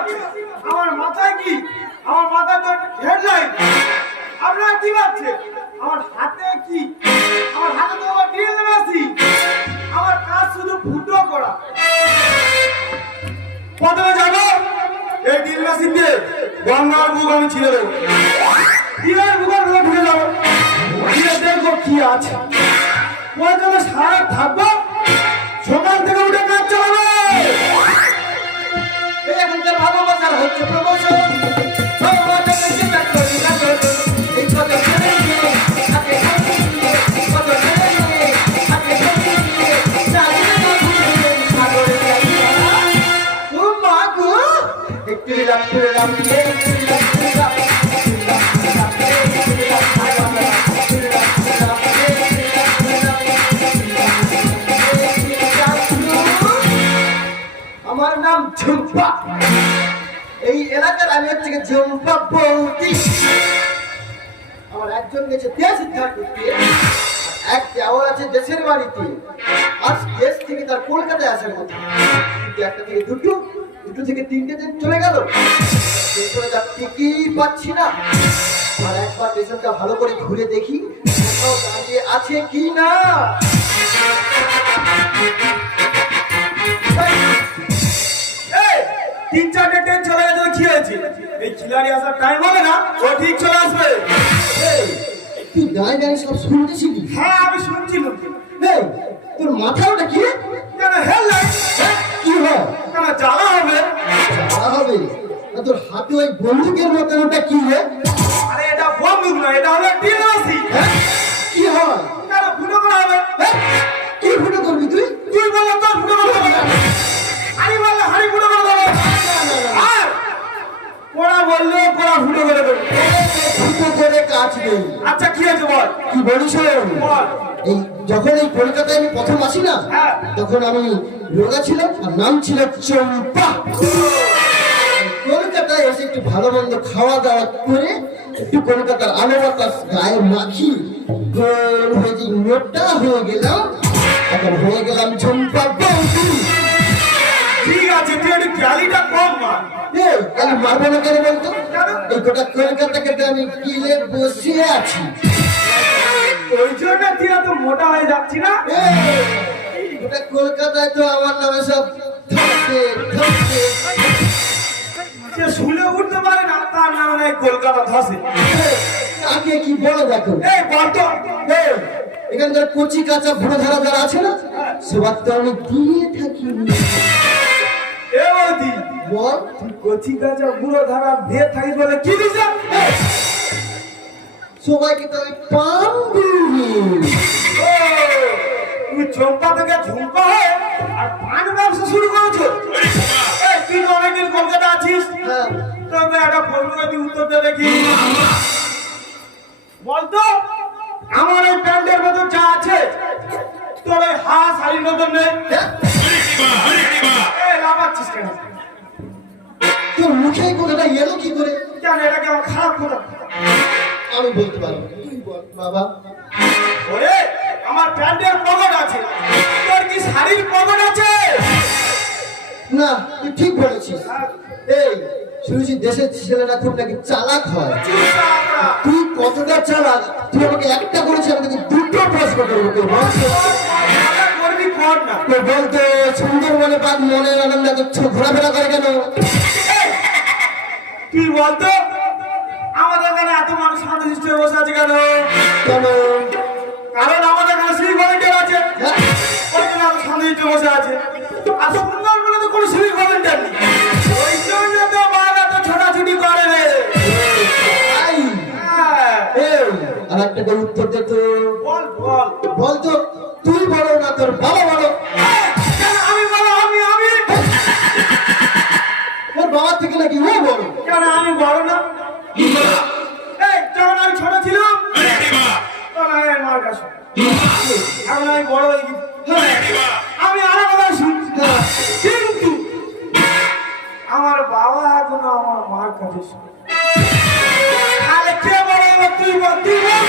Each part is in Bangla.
ভাবছে? আমার মাথায় কি? আমার মাথায় তো হেডলাইট। আপনারা কি ভাবছে? আমার হাতে কি? আমার হাতে তো আমার ড্রিল মেশিন। আমার কাজ শুধু ফুটো করা। প্রথমে যাবো এই ড্রিল মেশিন দিয়ে গঙ্গার বুক আমি ছিঁড়ে দেবো। ড্রিলের বুকের ভেতরে ঢুকে যাবো। ড্রিলে দেখবো কি আছে। প্রয়োজনে সারা থাকবো, সকাল থেকে উঠে কাজ চালাবো। এখানকার ভালোবাসার হচ্ছে প্রমোশন। আমার নাম ঝুম্পা। এই এলাকার আমি হচ্ছে ঝুম্পা বৌদি। আমার একজন গেছে দেশ উদ্ধার করতে, এক দেওয়ার আছে দেশের বাড়িতে। আজ দেশ থেকে তার কলকাতায় আসার কথা, কিন্তু একটা থেকে দুটো, দুটো থেকে তিনটে দিন চলে গেল। স্টেশনে তার টিকিট পাচ্ছি না। আর একবার স্টেশনটা ভালো করে ঘুরে দেখি কোথাও দাঁড়িয়ে আছে কি না। তিন চারটে ট্রেন চলে গেছে, কি হয়েছে? এই খিলাড়ি আসার টাইম হবে না, ও ঠিক চলে আসবে। তুই গায়ে গায়ে সব শুনতেছিলি? হ্যাঁ আমি শুনছিলাম। এই, তোর মাথা ওটা কি রে? কেন হেডলাইট? কি হয়? কেন জ্বালা হবে? জ্বালা হবে না? তোর হাতে ওই বন্দুকের মতন ওটা কি রে? আরে এটা বন্দুক না, এটা হলো ড্রিল মেশিন। কি হয়? কেন ফুটো করা হবে? কি ফুটো করবি তুই? তুই বললে তো ফুটো করা হবে না। হাড়ি বললে হাড়ি ফুটো করে দেবে। আর কোড়া বললে কোড়া ফুটো করে দেবে। ফুটো করে কাজ নেই। আচ্ছা কি আছে বল? কি বলিস রে? বল। এই যখন এই কলকাতায় আমি প্রথম আসি না, হ্যাঁ। তখন আমি রোগা ছিল আর নাম ছিল চম্পা। কলকাতায় এসে একটু ভালো মন্দ খাওয়া দাওয়া করে একটু কলকাতার আলো বাতাস গায়ে মাখি গোল হয়ে যে মোটা হয়ে গেলাম, এখন হয়ে গেলাম চম্পা বৌদি। ঠিক আছে, তুই একটু গ্যালিটা কম মার। আমি মারবো না কেন বলতো? এই গোটা কলকাতাকে আমি কিলে বসে আছি। ওই জন্য তুই এত মোটা হয়ে যাচ্ছি না। গোটা কলকাতায় তো আমার নামে সব ধসে ধসে। সে শুলে উঠতে পারে না, তার নাম নাই কলকাতা ধসে। আগে কি বলো দেখো, এই বলতো এখানকার কচি কাঁচা ভুড়ো ধারা যারা আছে না, সবার তো আমি দিয়ে থাকি। এ বৌদি বল, তুই কচি কাঁচা বুড়ো ধারা দিয়ে থাকিস বলে কি দিস? সবাইকে তো আমি পাম দিই। তুমি চম্পা থেকে ঝুম্পা হয়ে আর পান ব্যবসা শুরু করেছো। এই তুই তো অনেকদিন কলকাতা আছিস, হ্যাঁ, তোকে একটা প্রশ্ন তুই উত্তর দে দেখি। বলতো আমার এই প্যান্ডের মতো যা আছে তোর এই হাঁস হাড়ির মতন নেই। এই লাফাচ্ছিস কেন? তোর মুখে কথাটা এলো কি করে? কেন এটাকে আমার খারাপ কথা? আমি বলতে পারবো, তুই বল বাবা। ওরে আমার প্যান্ডের পকেট আছে, তোর কি শাড়ির পকেট আছে? না, তুই ঠিক বলেছিস। এই শুনেছি দেশের ছেলেরা খুব নাকি চালাক হয়। তুই কতটা চালাক? তুই আমাকে একটা করেছিস, আমি তোকে দুটো প্রশ্ন করবো। তুই বলতো করবি কর না। তুই বলতো সুন্দরবনে পাক মনে আনন্দ করছো, ঘোরাফেরা করে কেন? তুই বলতো আমাদের এখানে এত মানুষ শান্তশিষ্ট হয়ে বসে আছে কেন? কেন? কারণ আমাদের এখানে সিভিক ভলেন্টিয়ার আছে, হ্যাঁ? ওই জন্য এত শান্তশিষ্ট বসে আছে। আর সুন্দরবনে তো কোনো সিভিক ভলেন্টিয়ার নেই, ওই জন্য তো বাঘ এত ছোটাছুটি করে রে। আই, হ্যাঁ। এই, আর একটা করে উত্তর দে তো। বল বল। বলতো তুই বড় না তোর বাবা বড়? কেন আমি বলো? আমি তোর বাবার থেকে নাকি ও বড়? কেন আমি বড় না? এই যখন আমি ছোট ছিলাম তখন আমি মার কাছে, এখন আমি বড় হয়ে গেছি, আমি আরো কথা শুনছি। কিন্তু আমার বাবা এখন আমার মার কাছে শুনে। তাহলে কে বড় হবে? তুই বল, তুই বল।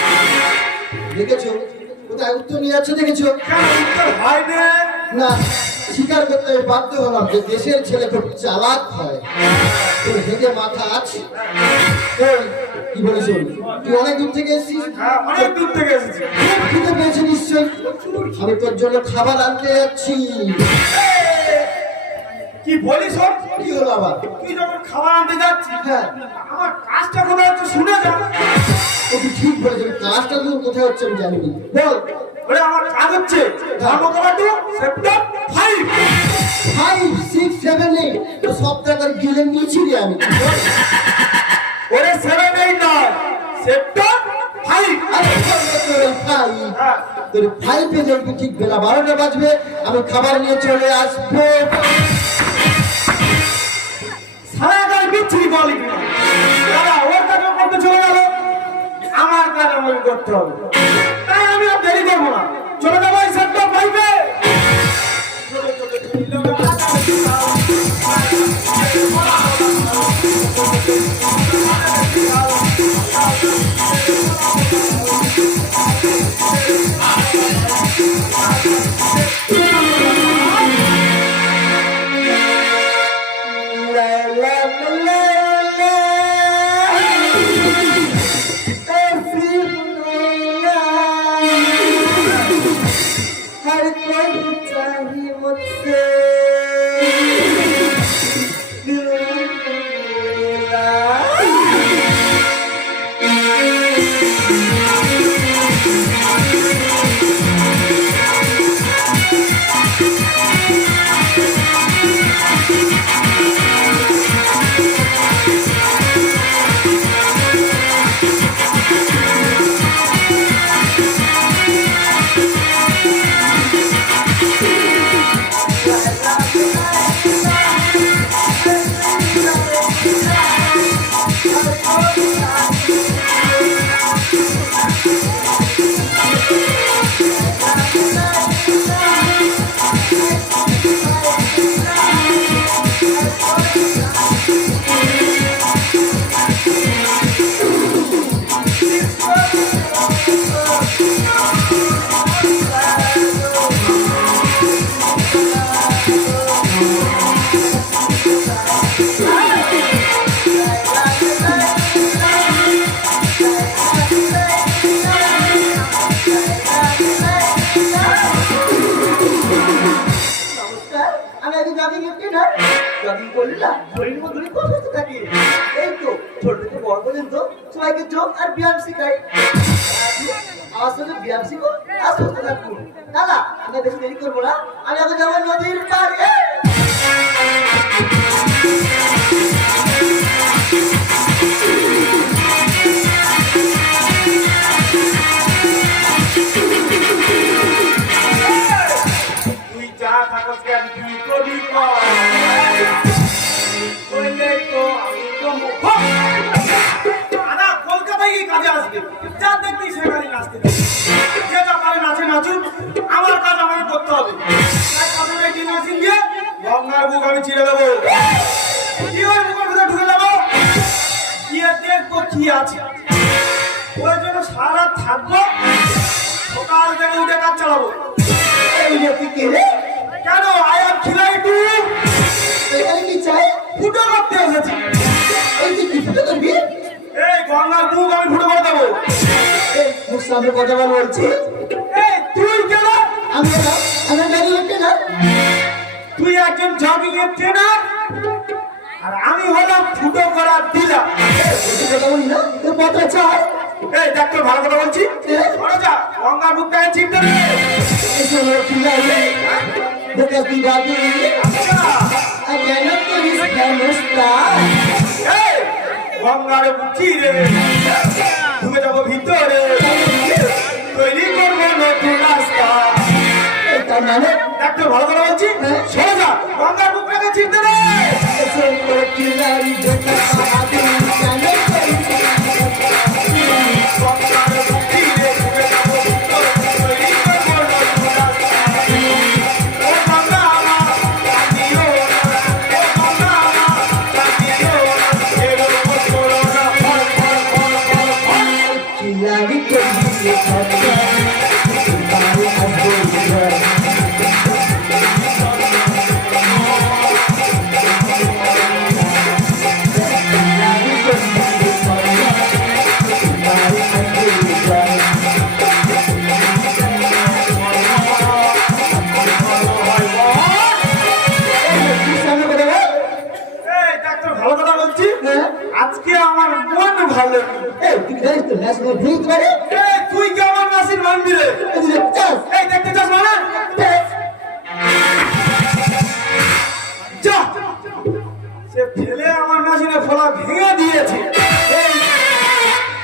দেখেছো কোথায় উত্তর নিয়ে যাচ্ছে? দেখেছো? কেন উত্তর হয় না? না, স্বীকার করতে আমি বাধ্য হলাম যে দেশের ছেলে খুব চালাক হয়। তোর হেঁটে মাথা আছে। এই, কি বলিস তুই অনেক দূর থেকে এসেছিস? হ্যাঁ, অনেক দূর থেকে এসেছি। খুব খিদে পেয়েছে নিশ্চয়ই। আমি তোর জন্য খাবার আনতে যাচ্ছি। কি বলিস ওর? কি হলো আবার? তুই যখন খাবার আনতে যাচ্ছিস, হ্যাঁ, আমার কাজটা কোথায় হচ্ছে শুনে যা। ও তুই ঠিক বলেছিস, কাজটা তোর কোথায় হচ্ছে আমি জানি না। বল। ওরে আমার কাজ হচ্ছে ধর্মতলা টু সেক্টর 5। 5, 6, 7, 8 তো সব টাকার গিলে নিয়েছি রে আমি। ওরে 7 8 নয়, সেক্টর 5। আরে তোর ভাই, হ্যাঁ, তোর ভাই পেয়ে ঠিক বেলা 12টা বাজবে, আমি খাবার নিয়ে চলে আসবো। সারা গাল বিচ্ছিরি বলি কিনা। দাদা ওর কাজ করতে চলে গেল, আমার কাজ আমাকে করতে হবে। তাই আমি আর দেরি করবো না, চলে যাবো এই সেক্টর 5-এ। हर कोई चाहिए मुझसे সবাইকে যোগ আর ব্যায়াম শিখাই। আমার সাথে ব্যায়াম শিখো আর সুস্থ থাকবো। দাদা আমি বেশি দেরি করবো না, আমি এখন যাবো নদীর পাড়ে। তুই যা থাকস কেন তুই কবি কর, বললে তো আমি তো মুখ আনা কলকাতায় গিয়ে কাজে আসবে, যা দেখবি সেখানে নাচতে থাকবে। যে যা পারে নাচে নাচুক, আমার কাজ আমাকে করতে হবে। তাই প্রথমে একটি নাচিন দিয়ে গঙ্গার বুক আমি ছিঁড়ে দেবো, কি ওই বুকের ভিতরে ঢুকে যাবো, গিয়ে দেখবো কি আছে। ওই জন্য সারা রাত থাকবো, সকাল থেকে উঠে কাজ চালাবো। এই লোকে কে রে? কেন আই এম খিলাই টু এখানে কি চাই? ফুটো করতে এসেছি। এই যে কি ফুটো করবি? এই গঙ্গার বুক আমি ফুটো করে দেবো। এই মুখ সামনে কথা বলছি। এই তুই কেন? আমি গাড়ি উঠে না। তুই একজন জগিং এর ট্রেনার আর আমি হলাম ফুটো করার ডিলার। কথা বলি না, তোর পথটা চাই। এই দেখ তোর ভালো কথা বলছি, সরে যা, গঙ্গার বুকটাকে চিনতে রে। এসো খিলাই বোকা কি বাদে কেন করিস কেনস্তা? এই গঙ্গার বুক চিরে ঢুকে যাবো ভিতরে, তৈরি করবো নতুন রাস্তা। তার মানে দেখ তোর ভালো কথা বলছি, সরে যা, গঙ্গার বুকটাকে চিনতে রে। এসো খিলাই বোকা বাদে কেন করিস গঙ্গার বুক চিরে ঢুকে যাবো ভিতরে, তৈরি করবো নতুন রাস্তা। ও গঙ্গা আমার কাঁদিও না, ও গঙ্গা আমার কাঁদিও না, এগোর মত করো না, ফল ফল ফল ফল ফল। খিলাই করিস খরচা তাই আসবো ঘর ভালো কথা বলছি হ্যাঁ। আজকে আমার মন ভালো নেই। এই তুই কি জানিস তো ন্যাশনাল ভূত মানে এই তুই কি আমার নাসির মানবি রে? এই যে চাস এই দেখতে চাস মানে যা সে ফেলে আমার নাসিরে ফলা ভেঙে দিয়েছে। এই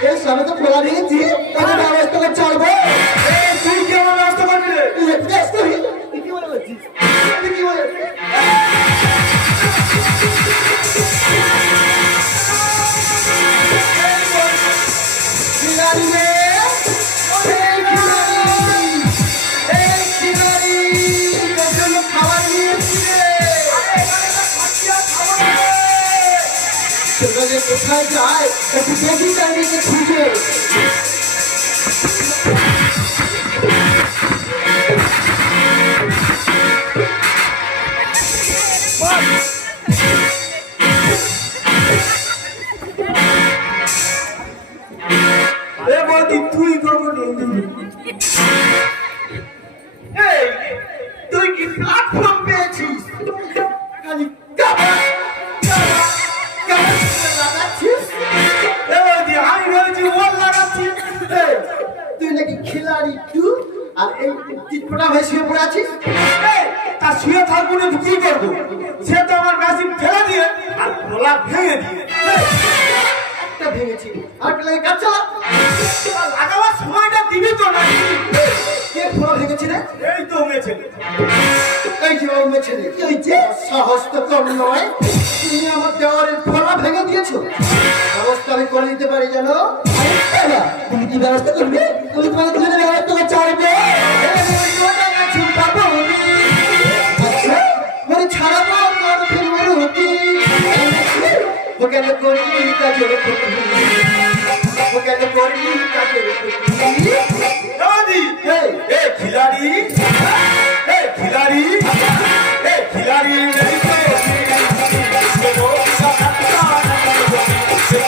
এই সবে তো ফেলা দিয়েছি তাহলে ব্যবস্থা করে চলবো এই তুই কি আমার ব্যবস্থা করবি রে? তুই দেখতে চাস তুই কি বলে বলছিস তুই কি বলে খিলাড়ি রে এই খিলাড়ি এই খিলাড়ি তোর জন্য খাবার নিয়ে এসেছি রে তোরা যে কোথায় যায় একটু দেখি চারিদিকে খুঁজে এ বলতি তুই কখন এই তুই কি প্ল্যাটফর্ম পেয়েছিস খালি কাবার লাগাচ্ছিস এ বলতি আমি বলছি ওর লাগাচ্ছি। এই, তুই নাকি খিলাড়ি টু আর এই চিটপটা হয়ে শুয়ে পড়ে আছিস এই তা শুয়ে থাকবো না কি করবো? সে তো আমার নাসির ফেলে দিয়ে আর ফলা ভেঙে দিয়ে একটা ভেঙেছি আর একটা লাগে কাজ চালা লাগাবার সময়টা দিবি তো নাকি? কে ফোড়া ভেঙেছি রে এই তো মেছে এই যে ও মেছে রে এই যে সাহস তো কম নয় তুমি আমার দেওয়ারের ফোড়া ভেঙে দিয়েছো ব্যবস্থা আমি করে দিতে পারি জানো তুমি কি ব্যবস্থা করবে তুমি তোমার দুজনে ব্যবস্থা করে চাইবে আচ্ছা মানে ছাড়াবো তোর ফিরবে রুটি ওকে করি কাজের ওকে করি কাজের দাদি এই এ খিলাড়ি এ খিলাড়ি এ খিলাড়ি নেই তো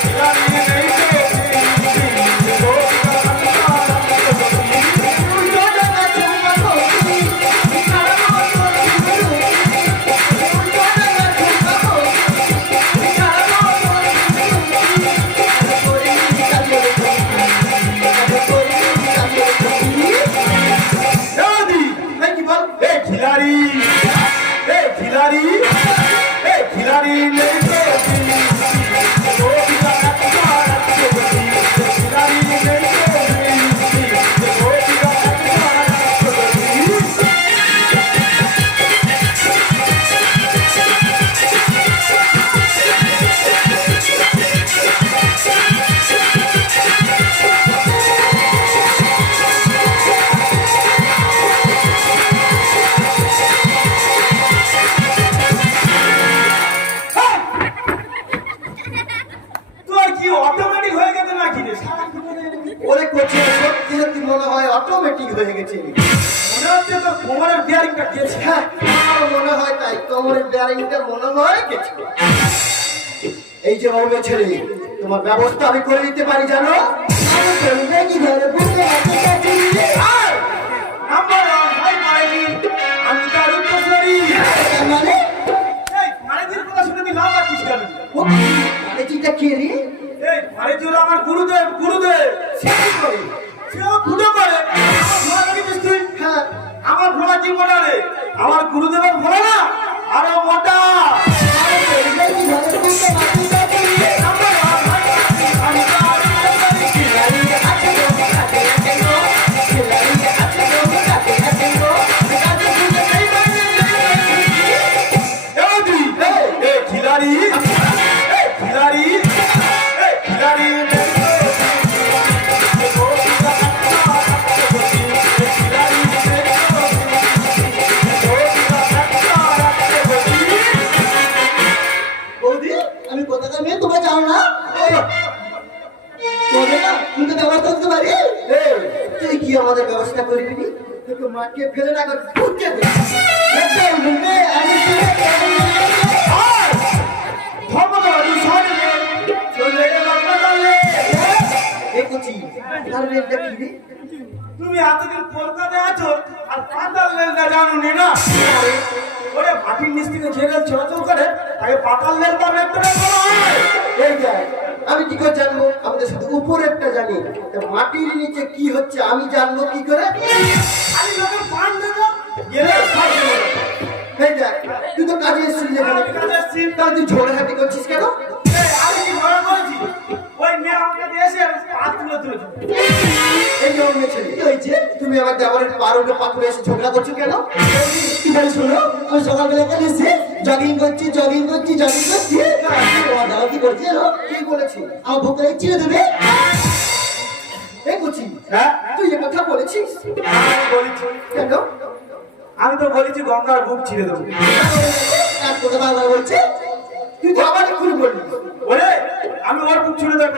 খিলাড়ি নেই দাদি এই কি বল এ খিলাড়ি এ খিলাড়ি এ খিলাড়ি নেই তো তোর কি অটোমেটিক হয়ে গেছে নাকি রে? ওরে কোচে সত্যি সত্যি মনে হয় অটোমেটিক হয়ে গেছে মনে হচ্ছে তোর কোমরের বিয়ারিংটা গেছে। হ্যাঁ আমার মনে হয় তাই কোমরের বেয়ারিংটা মনে হয় গেছে এই যে বাবু ছেলে তোমার ব্যবস্থা আমি করে দিতে পারি জানো আমি করবে কি ধরে বুঝে আর নাম্বার ওয়ান ভাই মাইনি আমি তার উত্তরসূরি। মানে এই মাইনির কথা শুনে তুই লাভ রাখিস কেন? ও আরে চিন্তা কে রে এই মাইনি হলো আমার গুরুদেব গুরুদেব। সে কি করে সেও পুজো করে আমার ভোলা দেখিস তুই? হ্যাঁ আমার ভোলা কি মোটা রে? আমার গুরুদেবের ভোলা না আরো মোটা। আরে করবে কি ধরে বুঝে নাম্বার ওয়ান ভাই মাইনি আমি তার উত্তরসূরি। দাদি এ খিলাড়ি এ খিলাড়ি এ খিলাড়ি নেই তো বৌদি আমি কোথাটা মেয়ে তোমরা জানো না তোমরা না তুমি ব্যবস্থা করতে পারি তুই কি আমাদের ব্যবস্থা করবি তোকে মাকে ফেলে না ঢুকতে দে একদম ঢুকে আমি চলে এলাম বাজারে। এ কুচি তার মেয়েটা কি রে তুমি এতদিন কলকাতায় আছো আর পাতাল রেলটা জানোনি না? ওরে মাটির নিচ থেকে যে রেল চলাচল করে তাকে পাতাল রেল বা মেট্রো রেল বলা হয়। এই দেখ, আমি কি করে জানবো? আমি তো শুধু উপরেরটা জানি, তা মাটির নিচে কি হচ্ছে আমি জানবো কি করে? আমি লোকের পান দেবো গেলে সব দেবো। এই দেখ, তুই তো কাজে এসেছিস যেখানে, আমি কাজে এসেছি। তাহলে তুই ঝোড়াঝাটি করছিস কেন? এই, আমি কি ঘরে করেছি? ওই মেয়ে আমাকে দিয়ে এসে হাত তুলে তুলেছে। এই যে অন্য ছেলে, কি হয়েছে? তুমি আমার দেওয়ালের পারুকে পাথরে এসে ঝগড়া করছো কেন? কি বলে শোনো, আমি সকালবেলা এখানে এসে জগিং করছি তোমার দেওয়া কি করছে জানো? কি বলেছি? আমার ভোক্তা চিনে দেবে। এই করছি, হ্যাঁ? তুই এ কথা বলেছিস আমি বলেছি। কেন? আমি তো বলেছি গঙ্গার বুক ছিঁড়ে দেবো। এক কথা বারবার বলছে, তুই তো আবার এক্ষুনি বললি। ওরে, আমি ওর বুক ছিঁড়ে দেবো।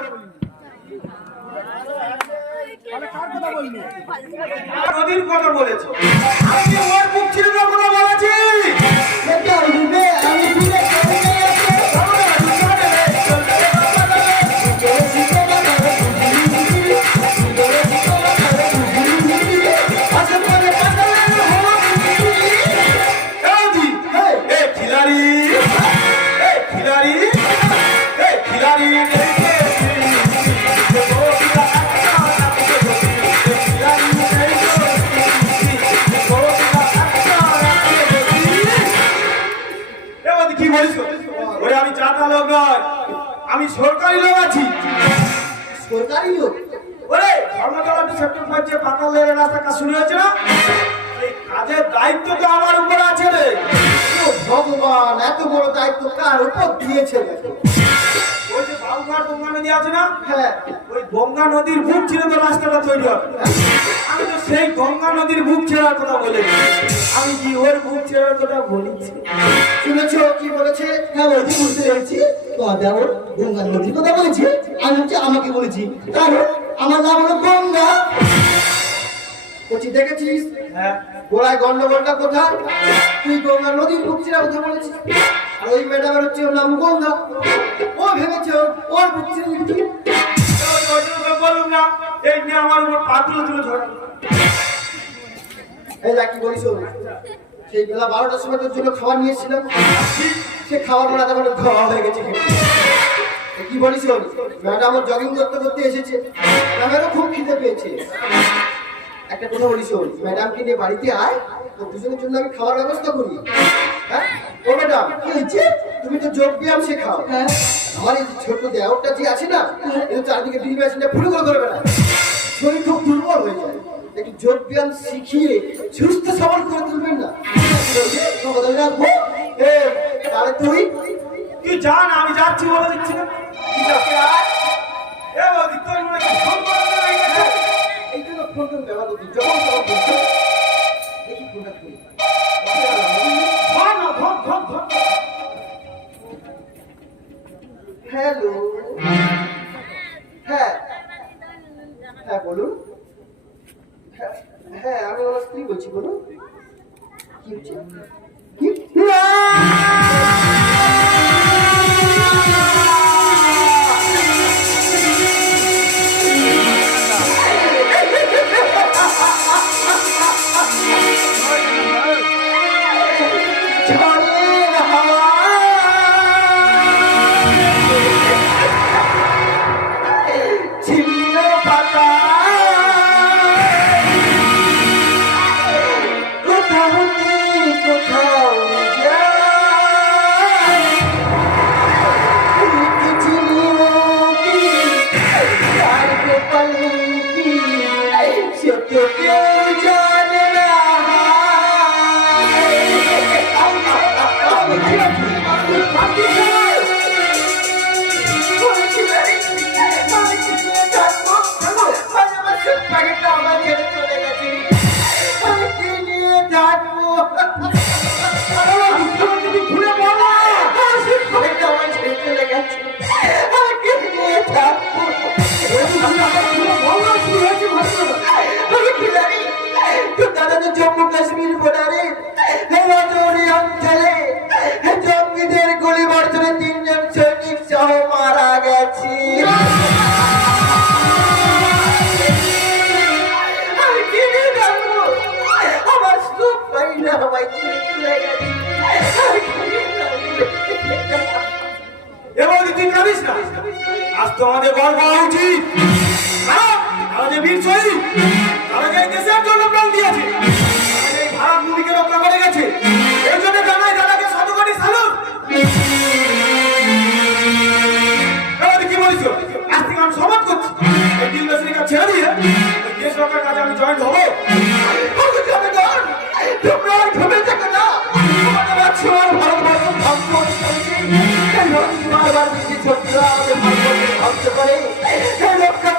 নদীর কথা বলেছি। আমি ওর বুক ছিঁড়ে দেওয়ার কথা বলেছি। এটা উঠবে, আমি ফিরে চলে কি বলিস? ওরে আমি চাটা লোক নয়, আমি সরকারি লোক আছি। সরকারি লোক। ওরে ধর্মতলা টু সেপ্টেম্বর যে পাতাল লেনের রাস্তা কাজ শুরু হয়েছে না, এই কাজের দায়িত্ব তো আমার উপর আছে রে। ও ভগবান, এত বড় দায়িত্ব কার উপর দিয়েছে? ওই যে বাবুঘাট গঙ্গা নদী আছে না, হ্যাঁ, ওই গঙ্গা নদীর বুক ছিঁড়ে তো রাস্তাটা তৈরি হবে। আমি তো সেই গঙ্গা নদীর বুক ছেঁড়ার কথা বলেছি, আমি কি ওর বুক ছেঁড়ার কথা বলেছি? শুনেছ কি বলেছে? হ্যাঁ বলছি, বুঝতে পেরেছি। দেওয়ার গঙ্গা নদীর কথা বলেছি, আমি হচ্ছে আমাকে বলেছি, কারণ আমার নাম হলো গঙ্গা। বলছি দেখেছিস হ্যাঁ, গোড়ায় গন্ডগোলটা কোথায়? তুই গঙ্গা নদীর বুক ছেঁড়া কথা বলেছিস, আর ওই ম্যাডামের হচ্ছে ওর নাম গঙ্গা। ও ভেবেছে ওর বুক ছেড়ে দিচ্ছি। ওই জন্য তো বললাম না, এই নিয়ে আমার উপর পাত্র তুলে ঝড়। এই যা কি বলিস, সেই বেলা 12টার সময় তোর জন্য খাবার নিয়ে এসেছিলাম, সে খাবার বানাতে মানে খাওয়া হয়ে গেছে। কি বলিস, ম্যাডাম জগিং করতে করতে এসেছে, ম্যাডামেরও খুব খিদে পেয়েছে। একটা কথা বলিস, ম্যাডামকে নিয়ে বাড়িতে আয়, তো দুজনের জন্য আমি খাওয়ার ব্যবস্থা করি। হ্যাঁ ও ম্যাডাম, কি হয়েছে? তুমি তো যোগ ব্যায়াম শেখাও। হ্যাঁ, আমার এই ছোট্ট দেওয়ারটা যে আছে না, এই চারদিকে দিদি মেশিনটা ফুটো করে ধরবে না, শরীর খুব দুর্বল হয়ে যায়। একটু যোগ ব্যায়াম শিখিয়ে সুস্থ সবল করে তুলবেন না? রাখবো। তাহলে তুই যা না, আমি যাচ্ছি বলে দিচ্ছি না। তুই যা। এ বৌদি, তোর মনে হয় ফোন করতে নাই গেছে? এই জন্য ফোন করে ব্যবহার করছি, যখন তখন বলছি। দেখি ফোনটা খুলি। ফোন না, ফোন, ফোন, ফোন। হ্যালো, হ্যাঁ হ্যাঁ বলুন। হ্যাঁ আমি আমার স্ত্রী বলছি, বলুন কি হচ্ছে? কি? ঝড়ের হাওয়া ছিন্ন পাতা, কোথাও নেই, কোথাও যায়। তুই কাঁদিস না। আজ তো আমাদের গর্ব হওয়া উচিত। কারণ তারা যে বীর শহীদ, তারা যে এই দেশের জন্য প্রাণ দিয়েছে, তারা যে এই ভারত ভূমিকে রক্ষা করে গেছে, এই জন্য জানাই দাদাকে শত কোটি সালুট। এবার কি বলিস? আজ থেকে আমি শপথ করছি, এই দিলবাসীর কাছে ছেড়ে দিয়ে এই দেশ রক্ষার কাজে আমি জয়েন হবো। তোমরা আর ভেবে দেখো না, তোমাদের আছে ভারতবর্ষ ধ্বংস হতে চলেছে। বারবার ব্রিটিশ শত্রুরা আমাদের ভারতবর্ষ ধ্বংস করে। এই লোকটা